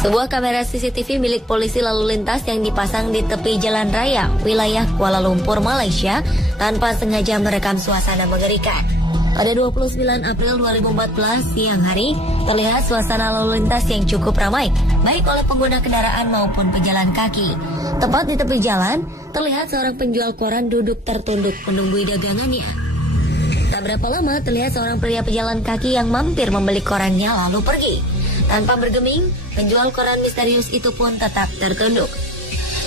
Sebuah kamera CCTV milik polisi lalu lintas yang dipasang di tepi jalan raya wilayah Kuala Lumpur, Malaysia tanpa sengaja merekam suasana mengerikan. Pada 29 April 2014 siang hari, terlihat suasana lalu lintas yang cukup ramai, baik oleh pengguna kendaraan maupun pejalan kaki. Tepat di tepi jalan, terlihat seorang penjual koran duduk tertunduk menunggu dagangannya. Tak berapa lama, terlihat seorang pria pejalan kaki yang mampir membeli korannya lalu pergi. Tanpa bergeming, penjual koran misterius itu pun tetap tertunduk.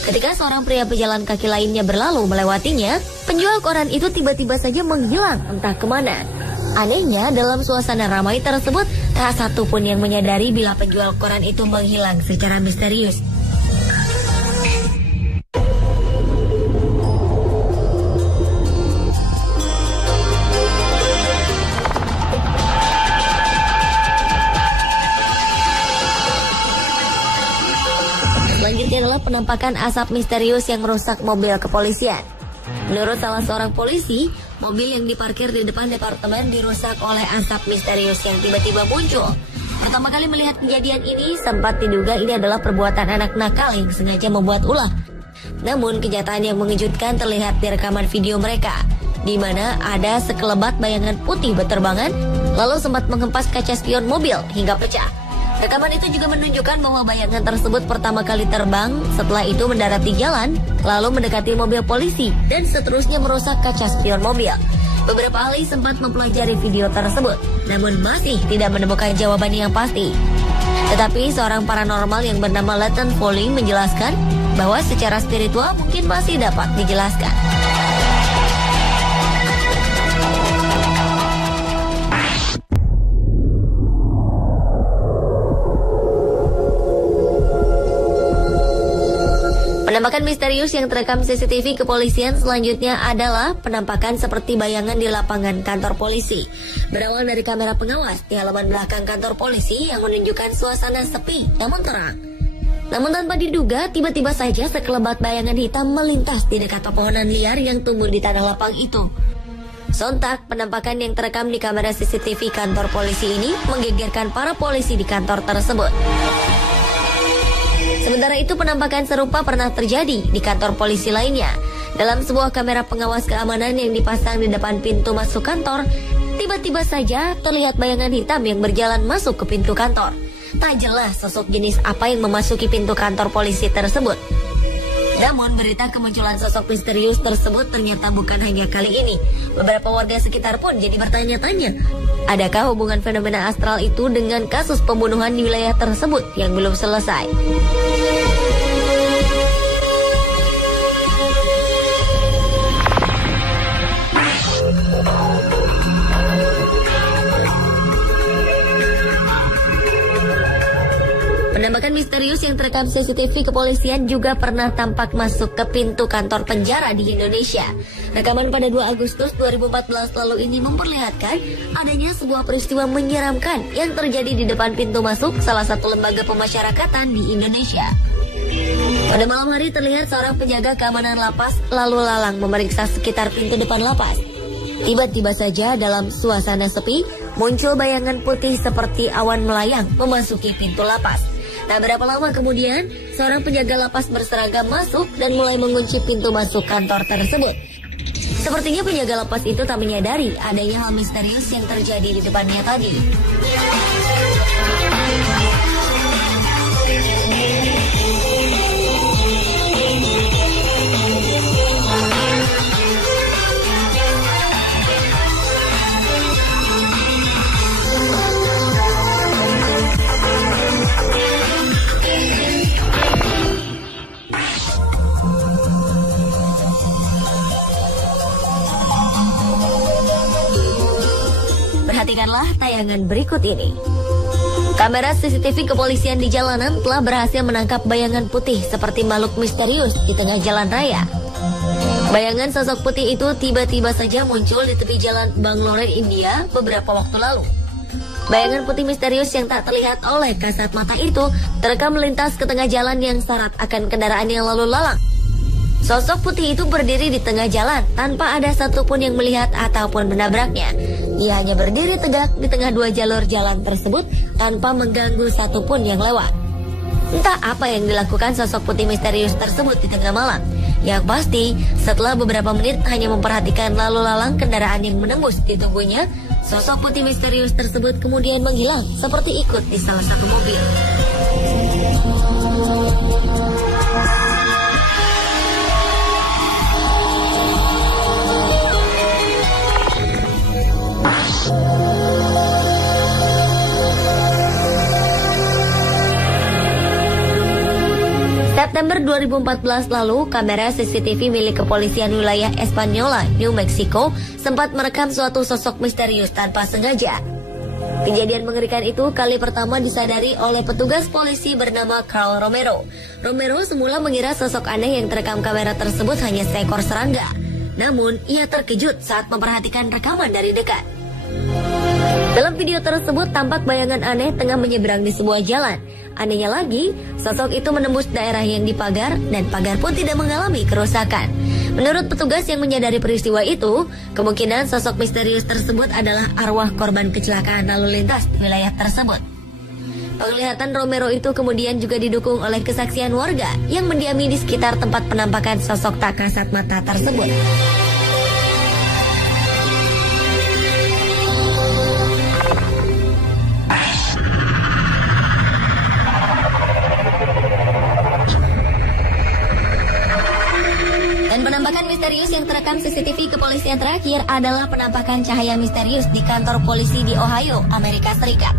Ketika seorang pria pejalan kaki lainnya berlalu melewatinya, penjual koran itu tiba-tiba saja menghilang entah kemana. Anehnya, dalam suasana ramai tersebut, tak satu pun yang menyadari bila penjual koran itu menghilang secara misterius. Selanjutnya adalah penampakan asap misterius yang merusak mobil kepolisian. Menurut salah seorang polisi, mobil yang diparkir di depan departemen dirusak oleh asap misterius yang tiba-tiba muncul. Pertama kali melihat kejadian ini, sempat diduga ini adalah perbuatan anak nakal yang sengaja membuat ulah. Namun kenyataan yang mengejutkan terlihat di rekaman video mereka, di mana ada sekelebat bayangan putih berterbangan, lalu sempat menghempas kaca spion mobil hingga pecah. Rekaman itu juga menunjukkan bahwa bayangan tersebut pertama kali terbang, setelah itu mendarat di jalan, lalu mendekati mobil polisi, dan seterusnya merusak kaca spion mobil. Beberapa ahli sempat mempelajari video tersebut, namun masih tidak menemukan jawaban yang pasti. Tetapi seorang paranormal yang bernama Leighton Foley menjelaskan bahwa secara spiritual mungkin masih dapat dijelaskan. Penampakan misterius yang terekam CCTV kepolisian selanjutnya adalah penampakan seperti bayangan di lapangan kantor polisi. Berawal dari kamera pengawas di halaman belakang kantor polisi yang menunjukkan suasana sepi namun terang. Namun tanpa diduga, tiba-tiba saja sekelebat bayangan hitam melintas di dekat pepohonan liar yang tumbuh di tanah lapang itu. Sontak, penampakan yang terekam di kamera CCTV kantor polisi ini menggegerkan para polisi di kantor tersebut. Sementara itu, penampakan serupa pernah terjadi di kantor polisi lainnya. Dalam sebuah kamera pengawas keamanan yang dipasang di depan pintu masuk kantor, tiba-tiba saja terlihat bayangan hitam yang berjalan masuk ke pintu kantor. Tak jelas sosok jenis apa yang memasuki pintu kantor polisi tersebut. Namun, berita kemunculan sosok misterius tersebut ternyata bukan hanya kali ini. Beberapa warga sekitar pun jadi bertanya-tanya, adakah hubungan fenomena astral itu dengan kasus pembunuhan di wilayah tersebut yang belum selesai? Penampakan misterius yang terekam CCTV kepolisian juga pernah tampak masuk ke pintu kantor penjara di Indonesia. Rekaman pada 2 Agustus 2014 lalu ini memperlihatkan adanya sebuah peristiwa menyeramkan yang terjadi di depan pintu masuk salah satu lembaga pemasyarakatan di Indonesia. Pada malam hari terlihat seorang penjaga keamanan lapas lalu lalang memeriksa sekitar pintu depan lapas. Tiba-tiba saja dalam suasana sepi, muncul bayangan putih seperti awan melayang memasuki pintu lapas. Tak berapa lama kemudian, seorang penjaga lapas berseragam masuk dan mulai mengunci pintu masuk kantor tersebut. Sepertinya penjaga lapas itu tak menyadari adanya hal misterius yang terjadi di depannya tadi. Perhatikanlah tayangan berikut ini. Kamera CCTV kepolisian di jalanan telah berhasil menangkap bayangan putih seperti makhluk misterius di tengah jalan raya. Bayangan sosok putih itu tiba-tiba saja muncul di tepi jalan Bangalore, India beberapa waktu lalu. Bayangan putih misterius yang tak terlihat oleh kasat mata itu terekam melintas ke tengah jalan yang syarat akan kendaraan yang lalu lalang. Sosok putih itu berdiri di tengah jalan tanpa ada satupun yang melihat ataupun menabraknya. Ia hanya berdiri tegak di tengah 2 jalur jalan tersebut tanpa mengganggu satupun yang lewat. Entah apa yang dilakukan sosok putih misterius tersebut di tengah malam. Yang pasti, setelah beberapa menit hanya memperhatikan lalu lalang kendaraan yang menembus di tubuhnya, sosok putih misterius tersebut kemudian menghilang seperti ikut di salah satu mobil. September 2014 lalu, kamera CCTV milik kepolisian wilayah Espanola, New Mexico, sempat merekam suatu sosok misterius tanpa sengaja. Kejadian mengerikan itu kali pertama disadari oleh petugas polisi bernama Carl Romero. Romero semula mengira sosok aneh yang terekam kamera tersebut hanya seekor serangga. Namun, ia terkejut saat memperhatikan rekaman dari dekat. Dalam video tersebut tampak bayangan aneh tengah menyeberang di sebuah jalan. Anehnya lagi, sosok itu menembus daerah yang dipagar dan pagar pun tidak mengalami kerusakan. Menurut petugas yang menyadari peristiwa itu, kemungkinan sosok misterius tersebut adalah arwah korban kecelakaan lalu lintas di wilayah tersebut. Penglihatan Romero itu kemudian juga didukung oleh kesaksian warga yang mendiami di sekitar tempat penampakan sosok tak kasat mata tersebut. Dan penampakan misterius yang terekam CCTV kepolisian terakhir adalah penampakan cahaya misterius di kantor polisi di Ohio, Amerika Serikat.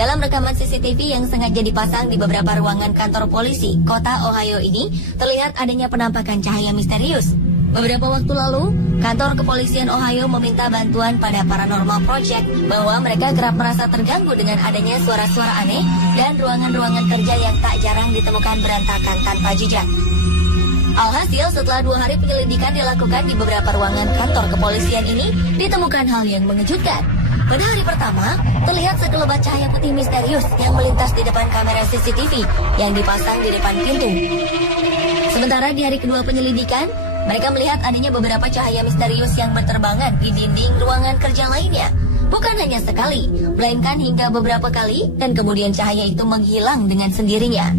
Dalam rekaman CCTV yang sengaja dipasang di beberapa ruangan kantor polisi kota Ohio ini, terlihat adanya penampakan cahaya misterius. Beberapa waktu lalu, kantor kepolisian Ohio meminta bantuan pada Paranormal Project bahwa mereka kerap merasa terganggu dengan adanya suara-suara aneh dan ruangan-ruangan kerja yang tak jarang ditemukan berantakan tanpa jejak. Alhasil, setelah 2 hari penyelidikan dilakukan di beberapa ruangan kantor kepolisian ini, ditemukan hal yang mengejutkan. Pada hari pertama, terlihat sekelebat cahaya putih misterius yang melintas di depan kamera CCTV yang dipasang di depan pintu. Sementara di hari kedua penyelidikan, mereka melihat adanya beberapa cahaya misterius yang berterbangan di dinding ruangan kerja lainnya. Bukan hanya sekali, melainkan hingga beberapa kali, dan kemudian cahaya itu menghilang dengan sendirinya.